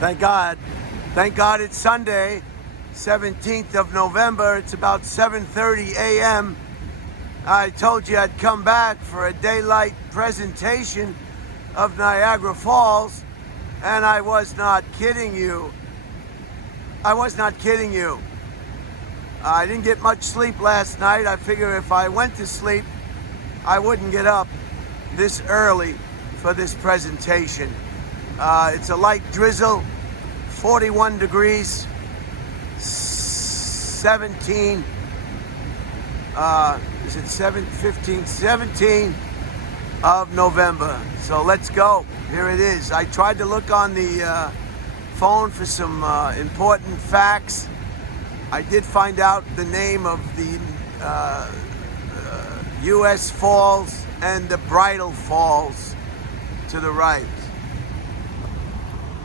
Thank God. Thank God it's Sunday, 17th of November. It's about 7:30 a.m. I told you I'd come back for a daylight presentation of Niagara Falls, and I was not kidding you. I was not kidding you. I didn't get much sleep last night. I figure if I went to sleep, I wouldn't get up this early for this presentation. It's a light drizzle, 41 degrees, 17, is it 17 of November. So let's go. Here it is. I tried to look on the phone for some important facts. I did find out the name of the U.S. Falls and the Bridal Falls to the right.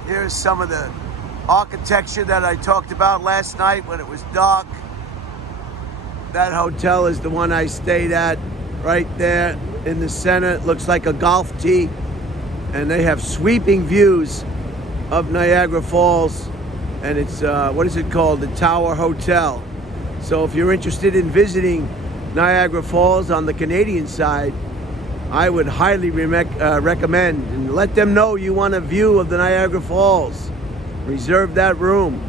Here's some of the architecture that I talked about last night when it was dark. That hotel is the one I stayed at right there in the center. It looks like a golf tee, and they have sweeping views of Niagara Falls, and it's what is it called? The Tower Hotel. So if you're interested in visiting Niagara Falls on the Canadian side, I would highly recommend, and let them know you want a view of the Niagara Falls. Reserve that room.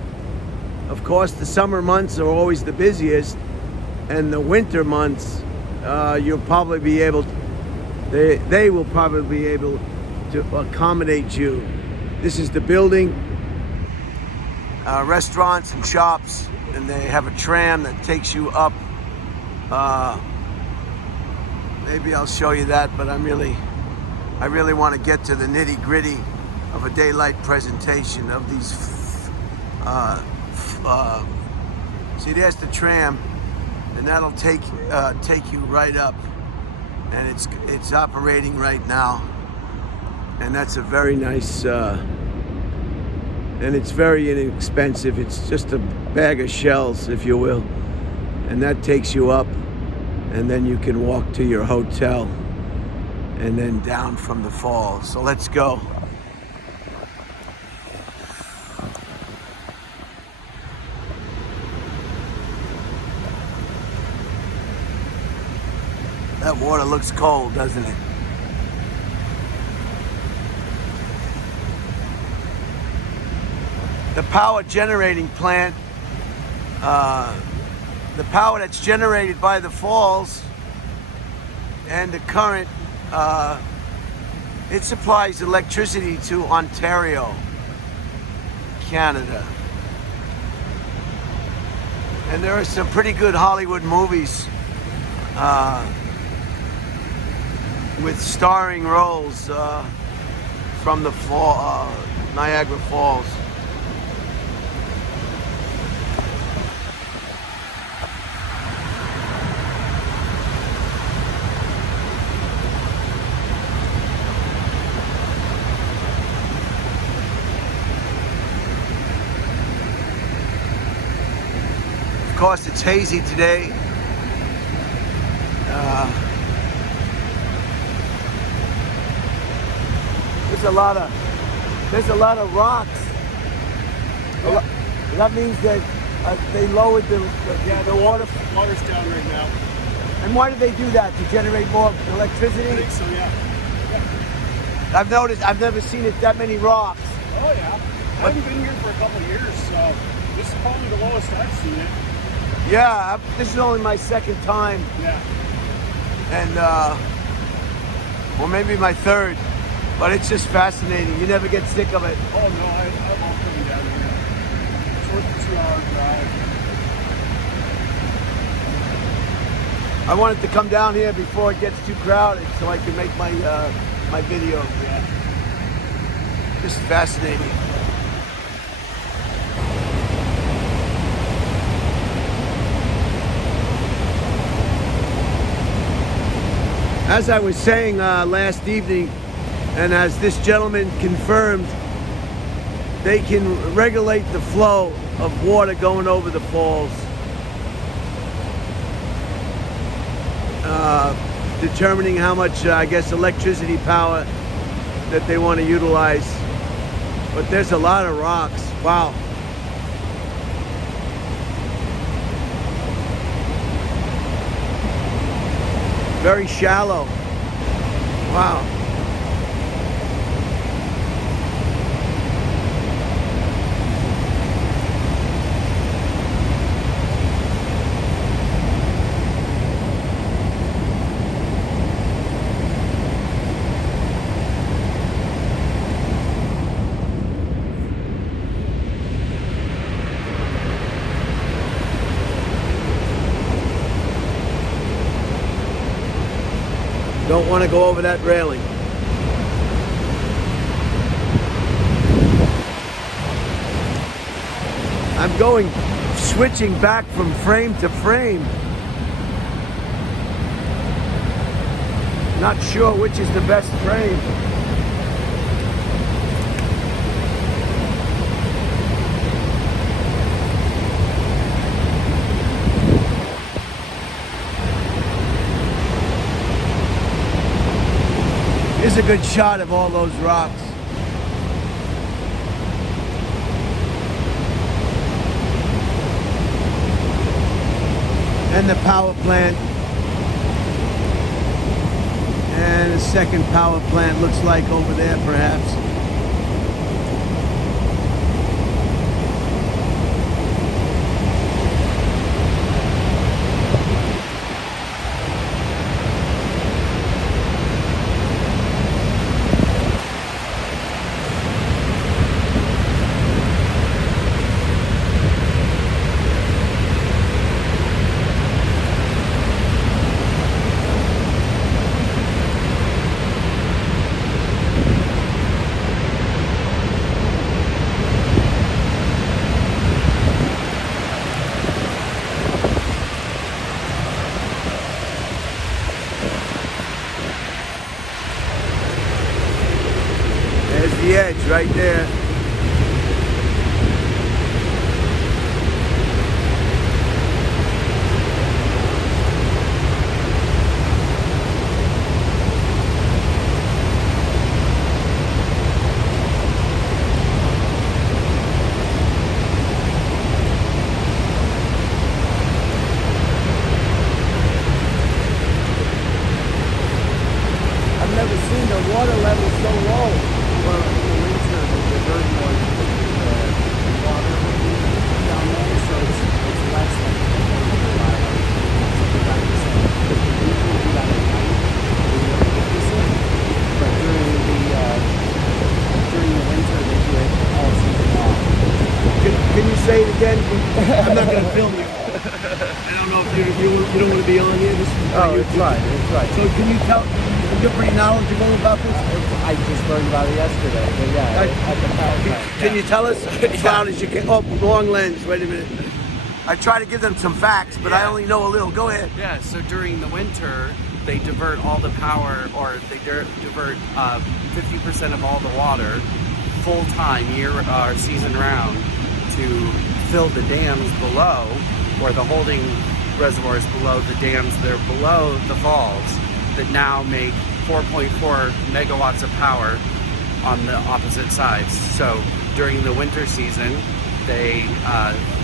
Of course, the summer months are always the busiest, and the winter months, you'll probably be able to, they will probably be able to accommodate you. This is the building, restaurants and shops, and they have a tram that takes you up. Maybe I'll show you that, but I really want to get to the nitty-gritty of a daylight presentation of these. See, there's the tram, and that'll take you right up, and it's operating right now, and that's a very nice. And it's very inexpensive. It's just a bag of shells, if you will, and that takes you up, and then you can walk to your hotel and then down from the falls. So let's go. That water looks cold, doesn't it? The power generating plant, the power that's generated by the falls and the current, it supplies electricity to Ontario, Canada. And there are some pretty good Hollywood movies with starring roles from the Niagara Falls. Of course, it's hazy today. There's a lot of rocks. Yeah. That means that they lowered the water's down right now. And why did they do that? To generate more electricity? I think so, yeah. I've noticed. I've never seen it that many rocks. Oh yeah. I haven't been here for a couple of years, so this is probably the lowest I've seen it. Yeah, this is only my second time. Yeah. And well, maybe my third, but it's just fascinating. You never get sick of it. Oh no, I love coming down here. It's worth a 2-hour drive. I wanted to come down here before it gets too crowded, so I can make my my video. Yeah. Just fascinating. As I was saying last evening, and as this gentleman confirmed, they can regulate the flow of water going over the falls, determining how much, I guess, electricity power that they want to utilize. But there's a lot of rocks. Wow. Very shallow. Wow. Don't want to go over that railing. I'm switching back from frame to frame. Not sure which is the best frame. Here's a good shot of all those rocks. And the power plant. And a second power plant looks like over there perhaps. There's the edge right there. I've never seen the water level so low. Well, in the winter, the divert was water down there, so it's less than something like that. Usually do that at night when you're focusing, but during the winter they do it all season long. Can you say it again? I'm not going to film you. I don't know if you don't want to be on here. This is It's right. So can you tell? You're pretty knowledgeable about this. I just learned about it yesterday, but yeah, at the power plant. Can you tell us as loud as you can? Oh, long lens. Wait a minute. I try to give them some facts, but I only know a little. Go ahead. Yeah, so during the winter, they divert all the power, or they divert 50% of all the water full time, season round, to fill the dams below, or the holding reservoirs below the dams that are below the falls, that now make 4.4 megawatts of power on the opposite sides. So during the winter season, they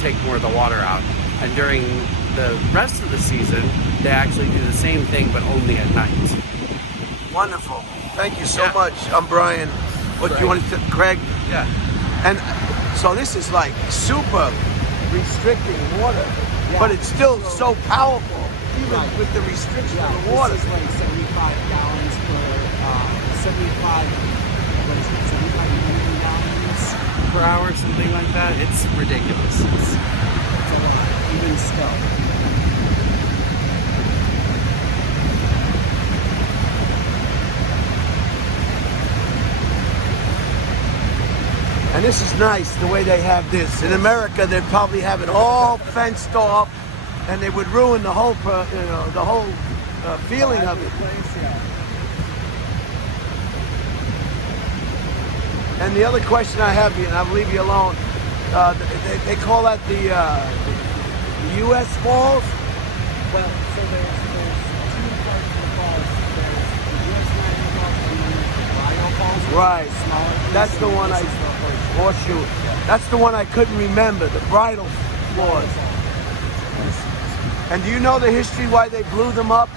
take more of the water out. And during the rest of the season, they actually do the same thing, but only at night. Wonderful. Thank you so Yeah. much. I'm Brian. What do you want to Craig? Yeah. And so this is like super restricting water, but it's still so powerful, even with the restriction of the water. This is like 75 gallons per 75 million gallons Per hour, something like that. It's ridiculous. It's a lot, even still. And this is nice, the way they have this. In America, they'd probably have it all fenced off, and they would ruin the whole, feeling of it. And the other question I have, and I'll leave you alone, they call that the U.S. Falls? Well, so there's two parts of the falls. There's the U.S. Niagara Falls and then there's the waterfalls. Right. Smaller. That's the one I horseshoe. That's the one I couldn't remember. The bridal floors. And do you know the history why they blew them up?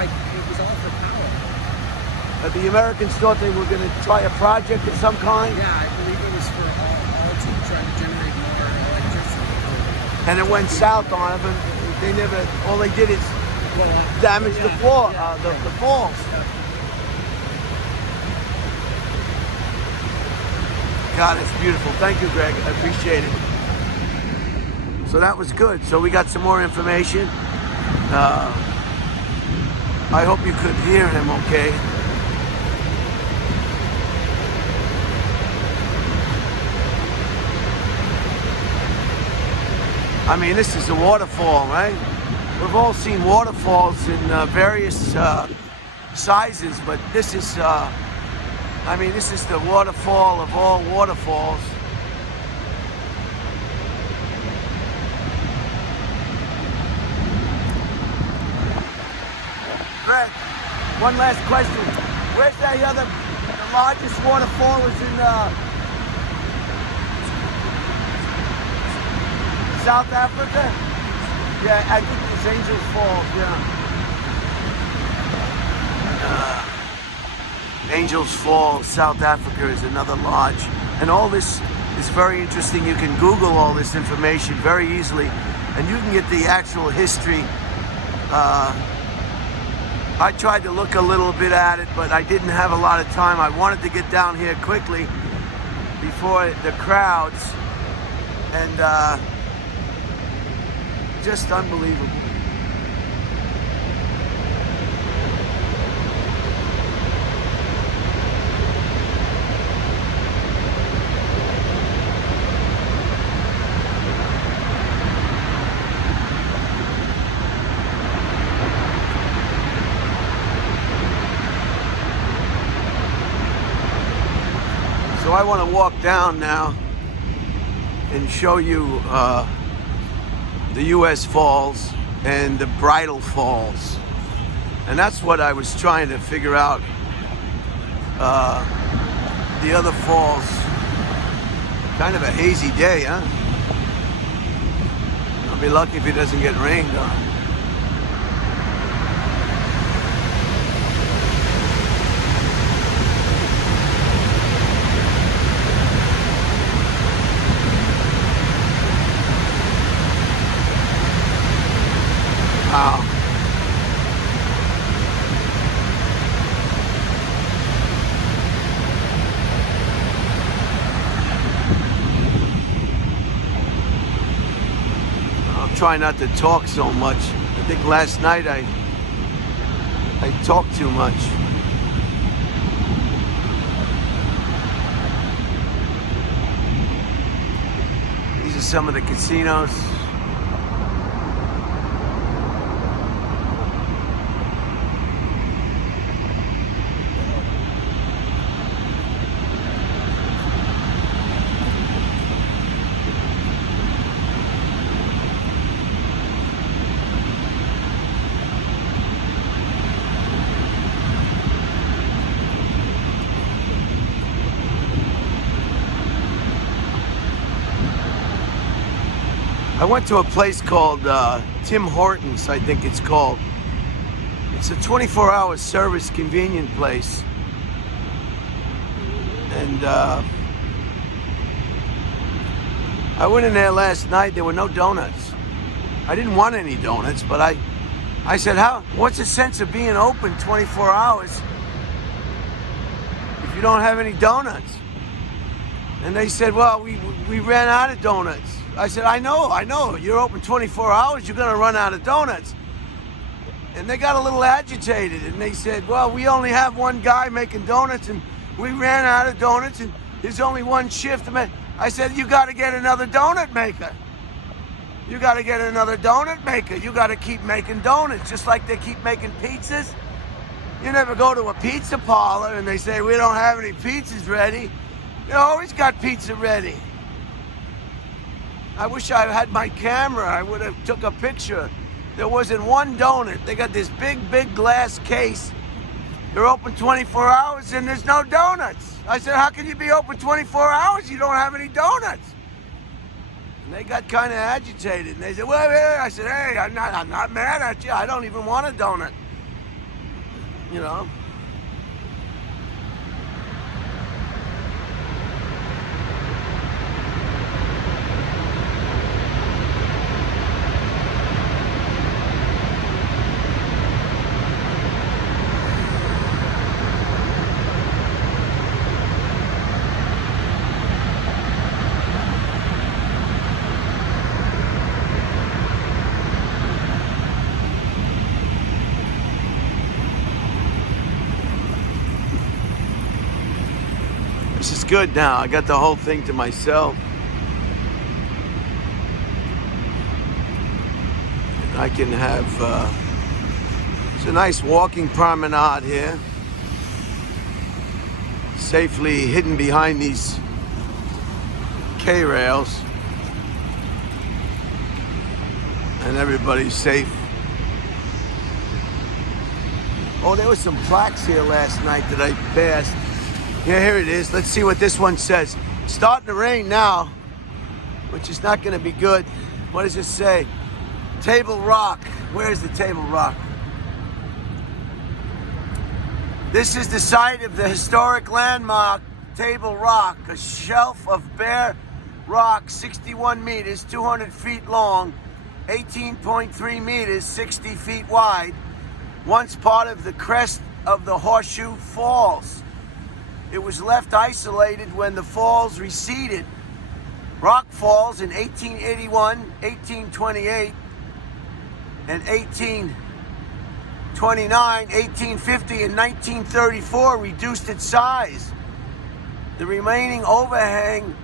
It was all for power. The Americans thought they were going to try a project of some kind, Yeah, I believe it was for all to try to generate more electricity. and it went south on them. And they never. All they did is damage the floor, the falls. God, it's beautiful. Thank you, Greg. I appreciate it. So that was good. So we got some more information. I hope you could hear him okay. I mean, this is a waterfall, right? We've all seen waterfalls in various sizes, but this is, I mean, this is the waterfall of all waterfalls. Greg, one last question. Where's that other, the largest waterfall is in South Africa? Yeah, I think it's Angels Falls, yeah. Angels Falls, South Africa is another lodge. And all this is very interesting. You can Google all this information very easily, and you can get the actual history. I tried to look a little bit at it, but I didn't have a lot of time. I wanted to get down here quickly before the crowds, and just unbelievable. So I want to walk down now and show you the U.S. Falls and the Bridal Falls. And that's what I was trying to figure out. The other falls, kind of a hazy day, huh? I'll be lucky if it doesn't get rained on. Wow. I'll try not to talk so much. I think last night I talked too much. These are some of the casinos. I went to a place called Tim Hortons, I think it's called. It's a 24-hour service convenient place. And I went in there last night, there were no donuts. I didn't want any donuts, but I said, what's the sense of being open 24 hours if you don't have any donuts? And they said, well, we ran out of donuts. I said, I know. You're open 24 hours, you're going to run out of donuts. And they got a little agitated, and they said, well, we only have one guy making donuts, and we ran out of donuts, and there's only one shift. I said, you got to get another donut maker. You got to get another donut maker. You got to keep making donuts, just like they keep making pizzas. You never go to a pizza parlor, and they say, we don't have any pizzas ready. They always got pizza ready. I wish I had my camera. I would have took a picture. There wasn't one donut. They got this big glass case, They're open 24 hours and there's no donuts. I said, how can you be open 24 hours? You don't have any donuts. And they got kind of agitated. And they said, well, I said, hey, I'm not mad at you. I don't even want a donut. You know. This is good now. I got the whole thing to myself. I can have, it's a nice walking promenade here. Safely hidden behind these K-rails. And everybody's safe. Oh, there was some plaques here last night that I passed. Yeah, here it is. Let's see what this one says. It's starting to rain now, which is not going to be good. What does it say? Table Rock. Where's the Table Rock? This is the site of the historic landmark Table Rock, a shelf of bare rock 61 meters, 200 feet long, 18.3 meters, 60 feet wide, once part of the crest of the Horseshoe Falls. It was left isolated when the falls receded. Rock Falls in 1881, 1828, and 1829, 1850, and 1934 reduced its size. The remaining overhang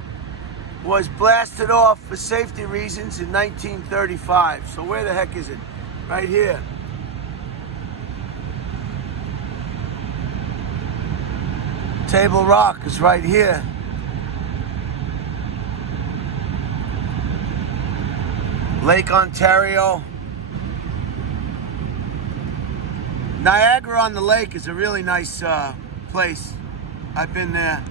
was blasted off for safety reasons in 1935. So where the heck is it? Right here. Table Rock is right here. Lake Ontario. Niagara on the Lake is a really nice place. I've been there.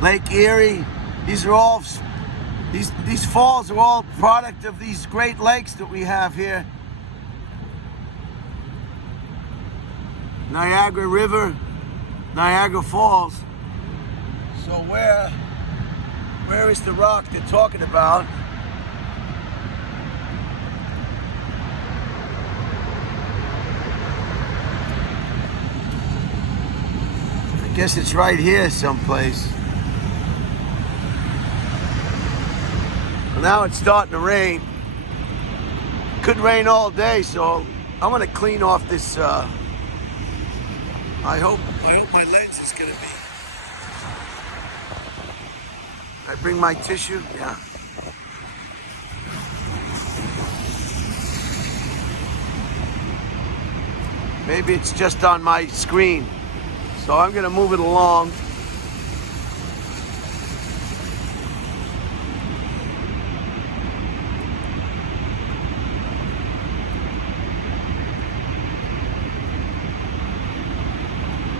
Lake Erie. These are all, these falls are all product of these great lakes that we have here. Niagara River, Niagara Falls. So where is the rock they're talking about? I guess it's right here someplace. Well, now it's starting to rain. Could rain all day, so I'm gonna clean off this I hope my lens is gonna be. I bring my tissue? Yeah. Maybe it's just on my screen. So I'm gonna move it along.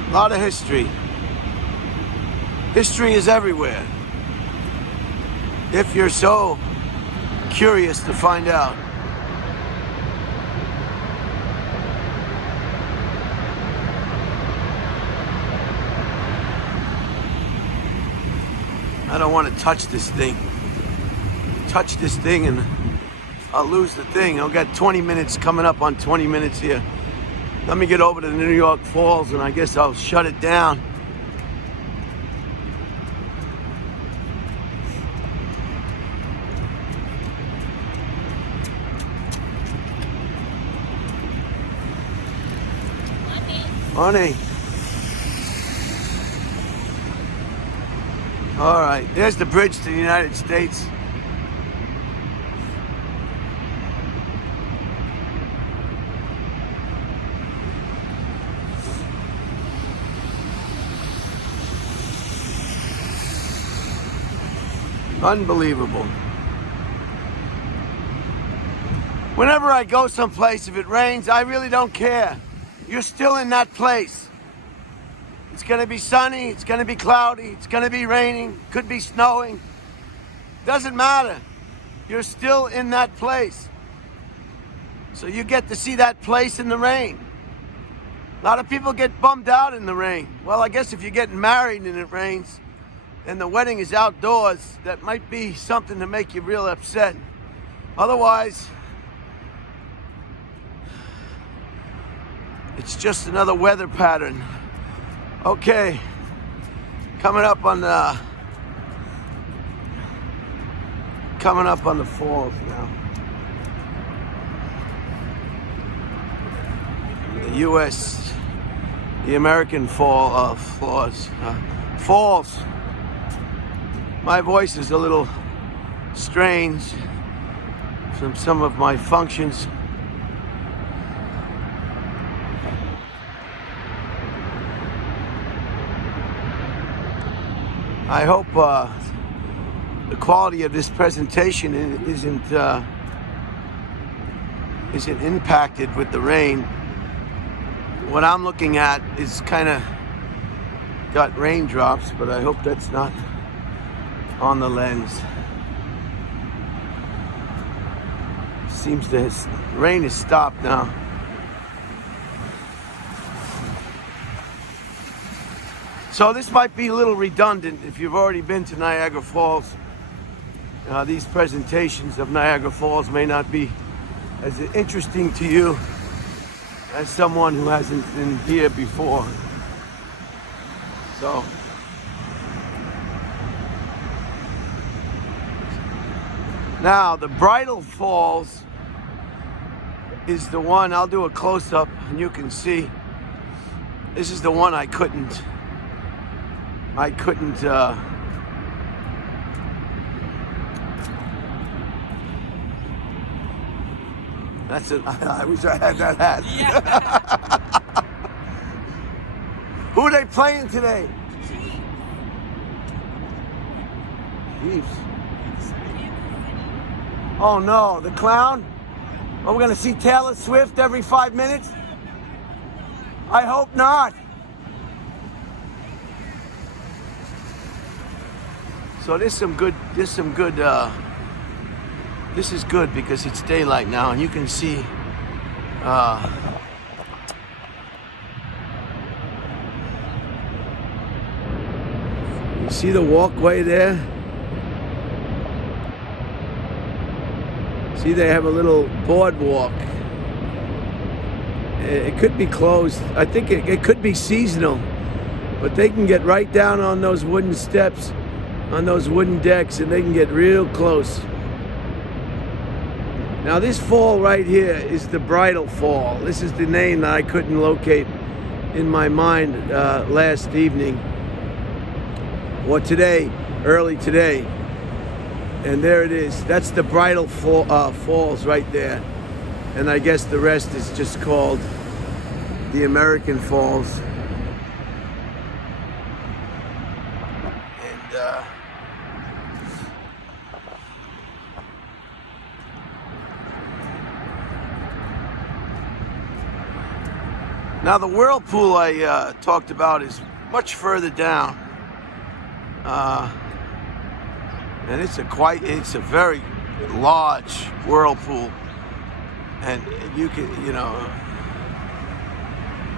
A lot of history. History is everywhere. If you're so curious to find out. I don't want to touch this thing. Touch this thing and I'll lose the thing. I've got 20 minutes coming up on 20 minutes here. Let me get over to the New York Falls and I guess I'll shut it down. Honey. All right, there's the bridge to the United States. Unbelievable. Whenever I go someplace, if it rains, I really don't care. you're still in that place. It's going to be sunny, it's going to be cloudy, it's going to be raining, could be snowing. Doesn't matter. You're still in that place. So you get to see that place in the rain. A lot of people get bummed out in the rain. Well, I guess if you're getting married and it rains and the wedding is outdoors, that might be something to make you real upset. Otherwise, it's just another weather pattern. Okay, coming up on the falls now. The U.S., the American falls. My voice is a little strange from some of my functions. I hope the quality of this presentation isn't impacted with the rain. What I'm looking at is kind of got raindrops, but I hope that's not on the lens. Seems the rain has stopped now. So this might be a little redundant if you've already been to Niagara Falls. These presentations of Niagara Falls may not be as interesting to you as someone who hasn't been here before. So now the Bridal Falls is the one. I'll do a close-up and you can see. This is the one I couldn't that's it. I wish I had that hat. Yeah. Who are they playing today? Chiefs. Oh no, the clown? Are we gonna see Taylor Swift every 5 minutes? I hope not. So this is good because it's daylight now and you can see you see the walkway there? See, they have a little boardwalk. It could be closed. I think it could be seasonal, but they can get right down on those wooden steps, on those wooden decks, and they can get real close. Now this fall right here is the Bridal Fall. This is the name that I couldn't locate in my mind last evening or today, early today. And there it is. That's the Bridal Falls right there. And I guess the rest is just called the American Falls. And now the whirlpool I talked about is much further down, and it's a very large whirlpool, and you can,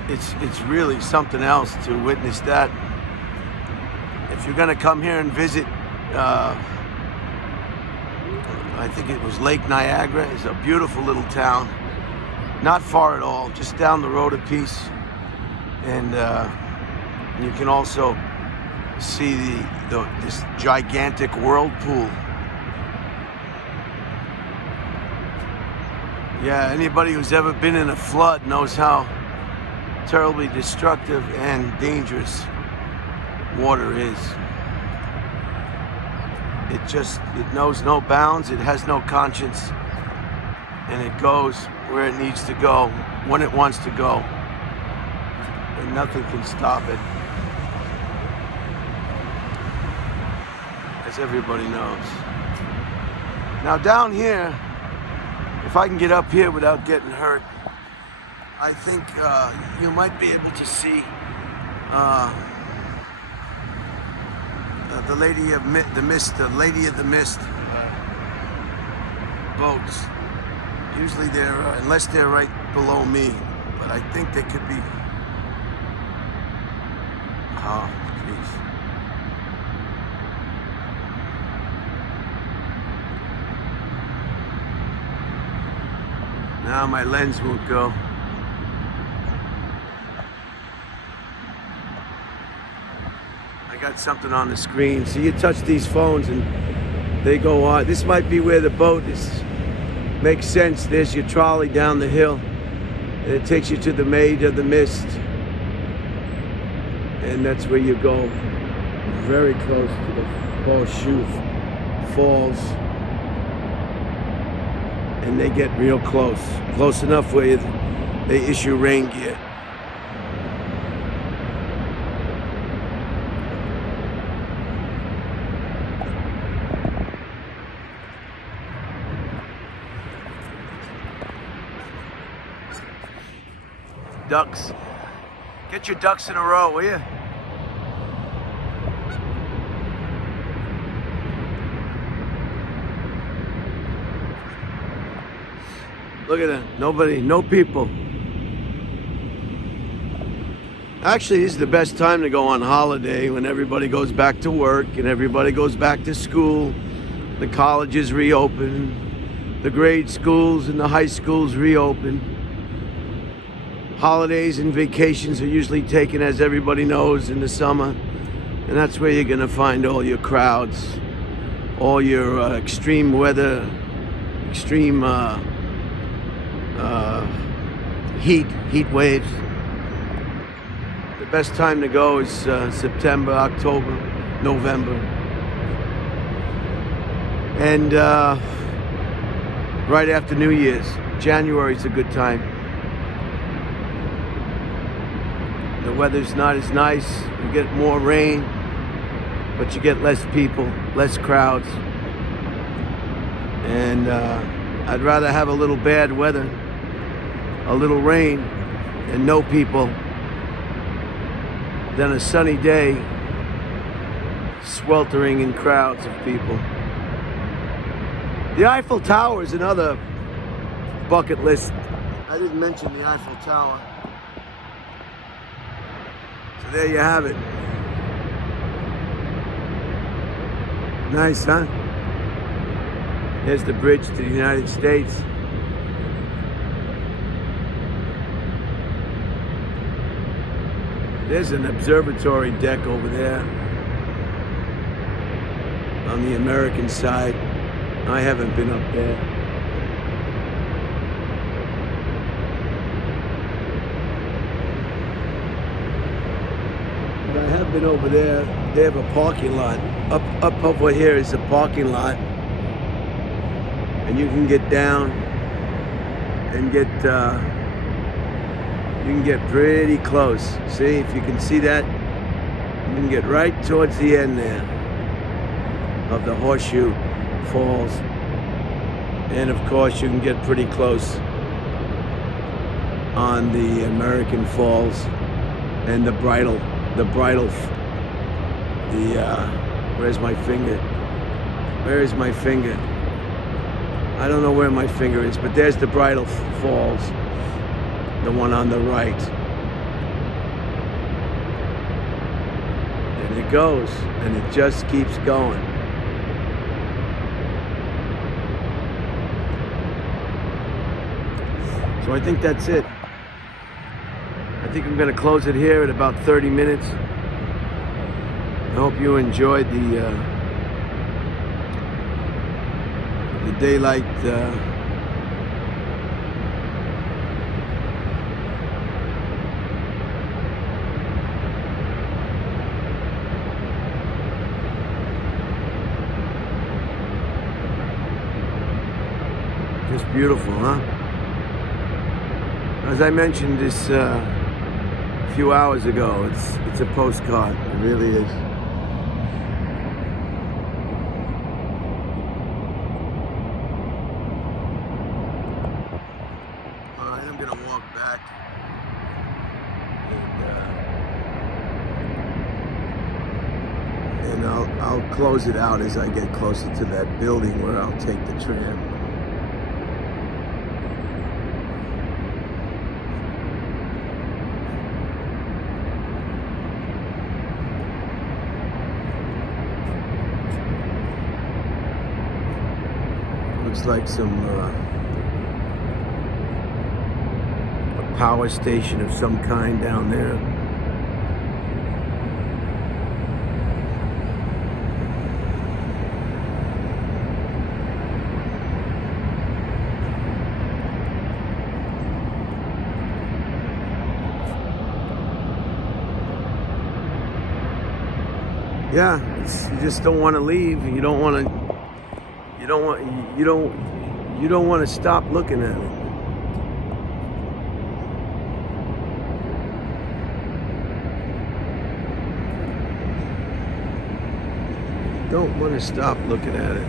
it's really something else to witness that. If you're gonna come here and visit, I think it was Lake Niagara. It's a beautiful little town. Not far at all, just down the road a piece. And you can also see this gigantic whirlpool. Yeah, anybody who's ever been in a flood knows how terribly destructive and dangerous water is. It knows no bounds, it has no conscience, and it goes where it needs to go, when it wants to go, and nothing can stop it, as everybody knows. Now down here, if I can get up here without getting hurt, I think you might be able to see the Lady of the Mist boats. Usually they're, unless they're right below me, but I think they could be. Oh, jeez. Now my lens won't go. I got something on the screen. So you touch these phones and they go on. This might be where the boat is. Makes sense. There's your trolley down the hill. And it takes you to the Maid of the Mist. And that's where you go. Very close to the Horseshoe Falls. And they get real close. Close enough where they issue rain gear. Ducks. Get your ducks in a row, will you? Look at that. Nobody, no people. Actually, this is the best time to go on holiday, when everybody goes back to work and everybody goes back to school. The colleges reopen. The grade schools and the high schools reopen. Holidays and vacations are usually taken, as everybody knows, in the summer. And that's where you're going to find all your crowds, all your extreme weather, extreme heat waves. The best time to go is September, October, November. And right after New Year's. January is a good time. The weather's not as nice. You get more rain, but you get less people, less crowds. And I'd rather have a little bad weather, a little rain, and no people, than a sunny day sweltering in crowds of people. The Eiffel Tower is another bucket list. I didn't mention the Eiffel Tower. So there you have it. Nice, huh? There's the bridge to the United States. There's an observatory deck over there on the American side. I haven't been up there. But I have been over there. They have a parking lot. Up over here is a parking lot. And you can get down and get you can get pretty close. See, if you can see that, you can get right towards the end there of the Horseshoe Falls. And of course, you can get pretty close on the American Falls and the bridle, where's my finger? Where is my finger? I don't know where my finger is, but there's the Bridal Falls, the one on the right. And it goes, and it just keeps going. So I think that's it. I think I'm going to close it here at about 30 minutes. I hope you enjoyed the daylight just beautiful, huh? As I mentioned this a few hours ago, it's a postcard. It really is. All right, I'm gonna walk back. And I'll close it out as I get closer to that building where I'll take the tram. Looks like some a power station of some kind down there. Yeah, you just don't want to leave. You don't want to. You don't want to stop looking at it. Don't want to stop looking at it.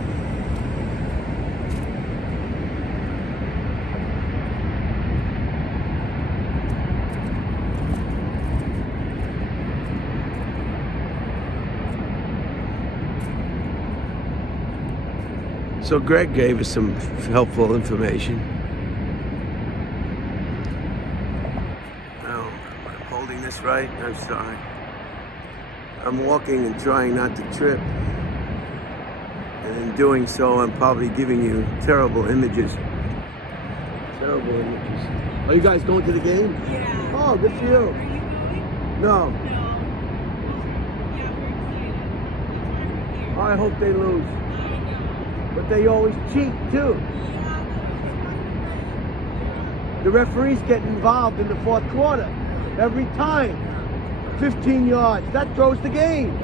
So Greg gave us some helpful information. Now, I'm holding this right. I'm sorry. I'm walking and trying not to trip. And in doing so, I'm probably giving you terrible images. Terrible images. Are you guys going to the game? Yeah. Oh, good for you. Are you going? No. No. Yeah, we're excited. That's why we're here. I hope they lose. I know. But they always cheat too. The referees get involved in the fourth quarter. Every time. 15 yards. That throws the game.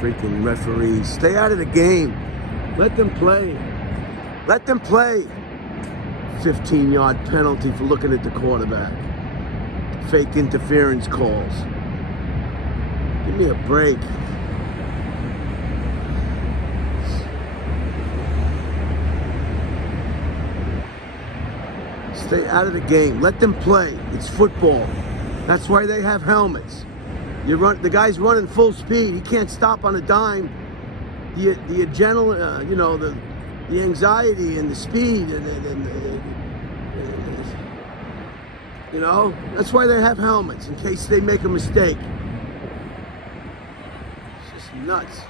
Freaking referees. Stay out of the game. Let them play. Let them play. 15-yard penalty for looking at the quarterback. Fake interference calls. Give me a break. Stay out of the game. Let them play. It's football. That's why they have helmets. The guy's running full speed. He can't stop on a dime. The adrenaline, the anxiety and the speed, that's why they have helmets in case they make a mistake. It's just nuts.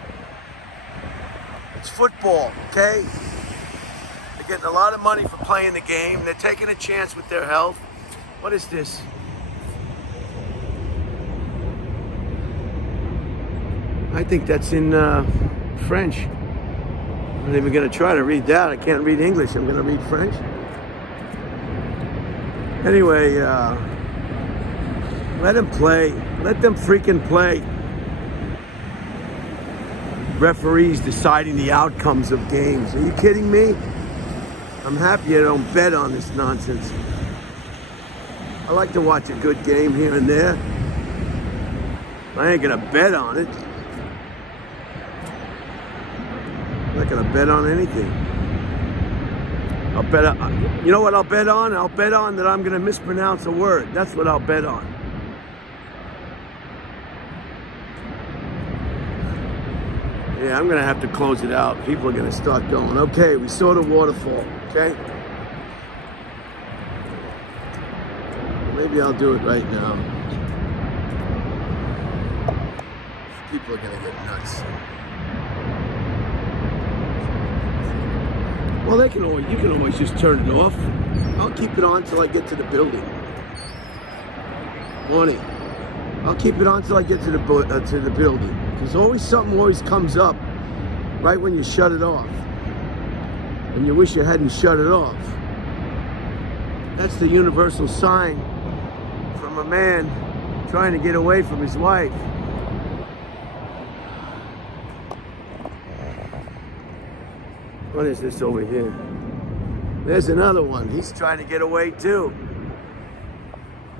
It's football, okay? They're getting a lot of money for playing the game. They're taking a chance with their health. What is this? I think that's in French. I'm not even going to try to read that. I can't read English. I'm going to read French. Anyway, let them play. Let them freaking play. Referees deciding the outcomes of games. Are you kidding me? I'm happy I don't bet on this nonsense. I like to watch a good game here and there. I ain't going to bet on it. I'm not gonna bet on anything. I'll bet on, you know what I'll bet on? I'll bet on that I'm gonna mispronounce a word. That's what I'll bet on. Yeah, I'm gonna have to close it out. People are gonna start going, okay, we saw the waterfall, okay? Maybe I'll do it right now. People are gonna get nuts. Well, you can always just turn it off. I'll keep it on till I get to the building. Morning. I'll keep it on till I get to the building. Because something always comes up right when you shut it off. And you wish you hadn't shut it off. That's the universal sign from a man trying to get away from his wife. What is this over here? There's another one. He's trying to get away too.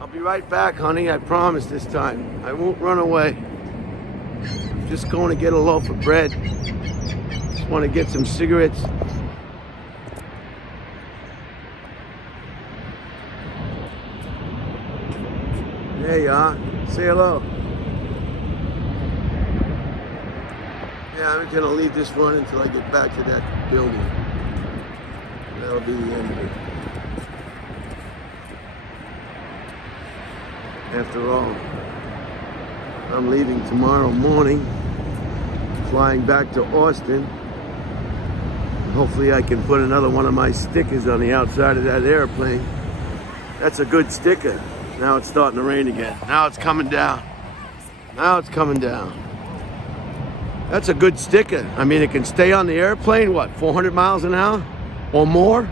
I'll be right back, honey. I promise this time. I won't run away. I'm just going to get a loaf of bread. Just want to get some cigarettes. There you are. Say hello. Yeah, I'm gonna leave this run until I get back to that building. That'll be the end of it. After all, I'm leaving tomorrow morning, flying back to Austin. Hopefully I can put another one of my stickers on the outside of that airplane. That's a good sticker. Now it's starting to rain again. Now it's coming down. Now it's coming down. That's a good sticker. I mean, it can stay on the airplane, what, 400 miles an hour or more?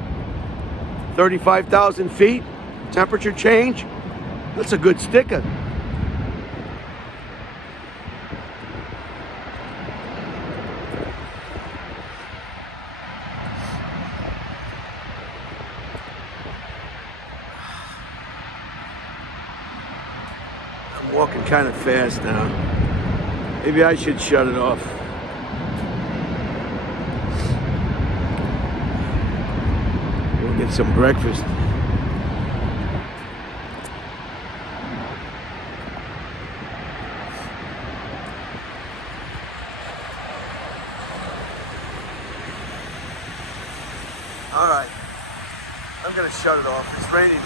35,000 feet, temperature change. That's a good sticker. I'm walking kind of fast now. Maybe I should shut it off. We'll get some breakfast. All right, I'm gonna shut it off. It's raining.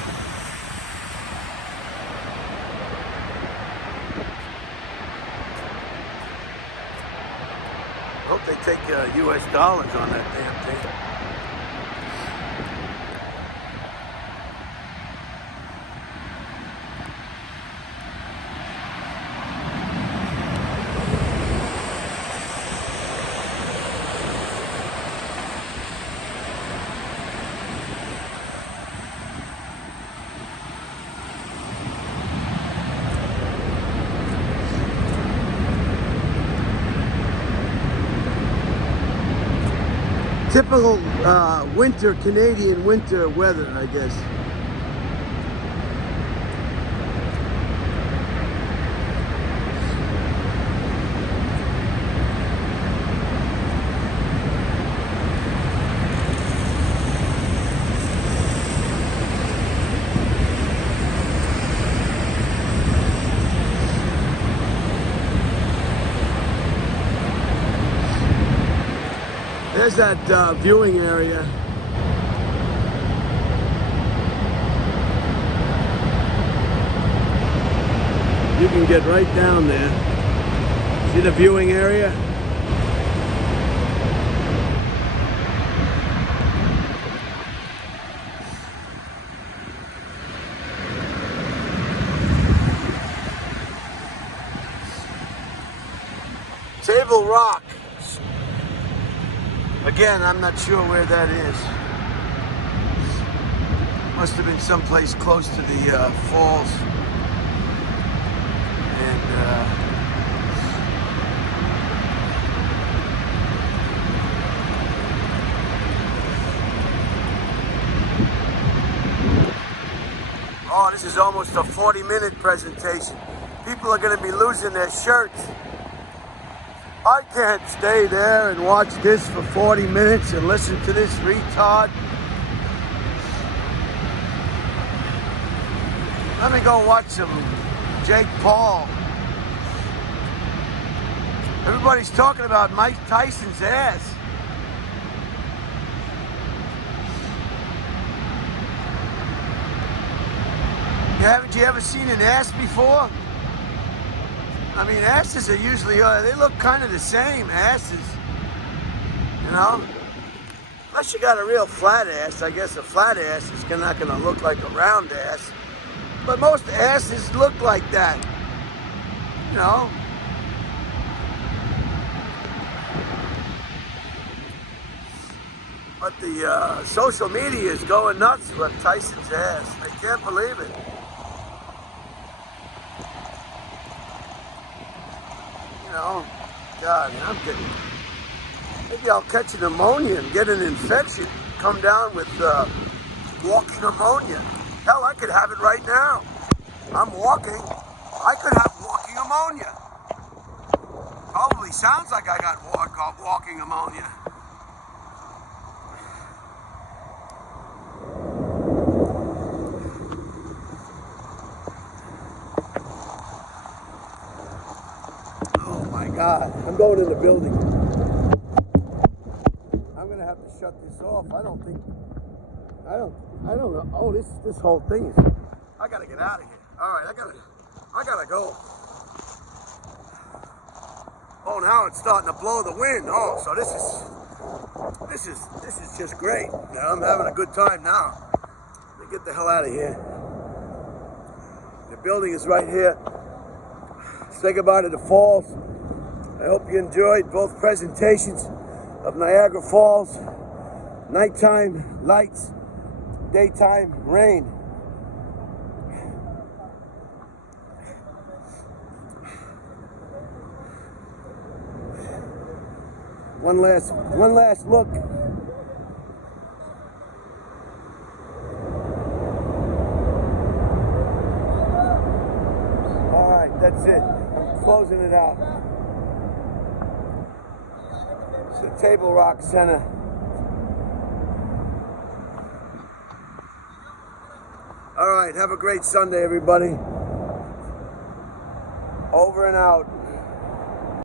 Hope they take US dollars on that damn thing. Typical winter, Canadian winter weather, I guess. There's that viewing area. You can get right down there. See the viewing area? Table Rock. Again, I'm not sure where that is. Must have been someplace close to the falls. And oh, this is almost a 40-minute presentation. People are going to be losing their shirts. I can't stay there and watch this for 40 minutes and listen to this retard. Let me go watch some Jake Paul. Everybody's talking about Mike Tyson's ass. Haven't you ever seen an ass before? I mean, asses are usually, they look kind of the same, asses, you know? Unless you got a real flat ass, I guess a flat ass is not gonna look like a round ass. But most asses look like that, you know? But the social media is going nuts with Tyson's ass. I can't believe it. Oh, God, I'm getting, maybe I'll catch a pneumonia and get an infection. Come down with walking pneumonia. Hell, I could have it right now. I'm walking. I could have walking pneumonia. Probably sounds like I got walking pneumonia. God, I'm going in the building. I'm gonna have to shut this off. I don't know. Oh, this whole thing is. I gotta get out of here. All right, I gotta go. Oh, now it's starting to blow the wind. Oh, so this is just great. Now I'm having a good time now. Let me get the hell out of here. The building is right here. Say goodbye to the falls. I hope you enjoyed both presentations of Niagara Falls. Nighttime lights, daytime rain. One last look. All right, that's it. I'm closing it out. It's the Table Rock Center. All right, have a great Sunday, everybody. Over and out.